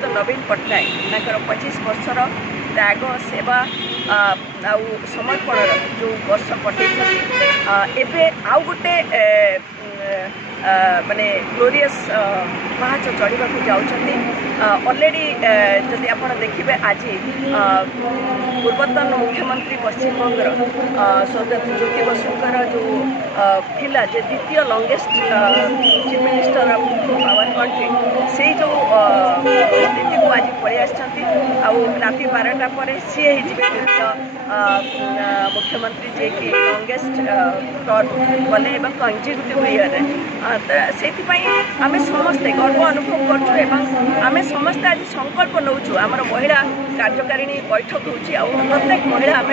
श्रीयुक्त नवीन पट्टनायक 25 वर्षर त्याग सेवा आउ समर्पण जो वर्ष कटे एवं आउ गोटे माने ग्लोरियस पाहाच चढ़ा जाऊँगी ऑलरेडी जदि आप देखिए आज पूर्वतन मुख्यमंत्री पश्चिमबंग स्वर्गत ज्योति बसुंकर जो थिला जे द्वितीय longest chief minister of our country से जो स्थिति को आज पलि राति 12टा पर सी द्वितीय मुख्यमंत्री जे कि लंगेस्ट टर्म गले कंजिक्यूटिव ईयर से आम समस्ते गर्व अनुभव करें समस्ते आज संकल्प नौचु आमर महिला कार्यकारिणी बैठक होची प्रत्येक महिला आम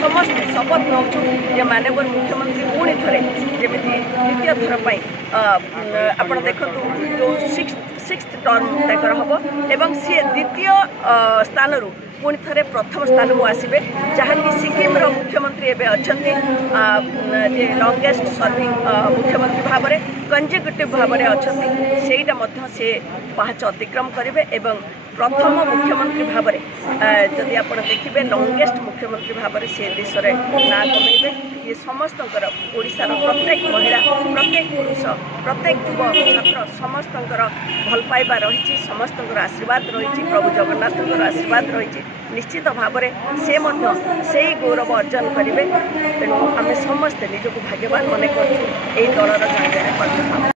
समस्ते शपथ नौचु जे माननीय मुख्यमंत्री पुणी थे जमी द्वितीय थर पर आप देखु जो सिक्स टर्म तक हम एवं सी द्वितीय स्थान पुणी थे प्रथम स्थान को आसवे जहाँकि सिक्किम मुख्यमंत्री एवं अच्छा लंगेस्ट सर्विंग मुख्यमंत्री भाव में कंजिक्यूटिव भाव में अच्छा से पाहाच अतिक्रम करेंगे एवं प्रथम मुख्यमंत्री भाव में जदि आप देखिए लंगेस्ट मुख्यमंत्री भाव में से देश में ना कमेबे ये समस्त ओडिशार प्रत्येक महिला प्रत्येक पुरुष प्रत्येक युवा छात्र समस्त भल पाइबा रही समस्त आशीर्वाद रही प्रभु जगन्नाथ आशीर्वाद रही निश्चित भाव में से गौरव अर्जन करेंगे तेणु आम समस्ते निजक भाग्यवान मन कर दलर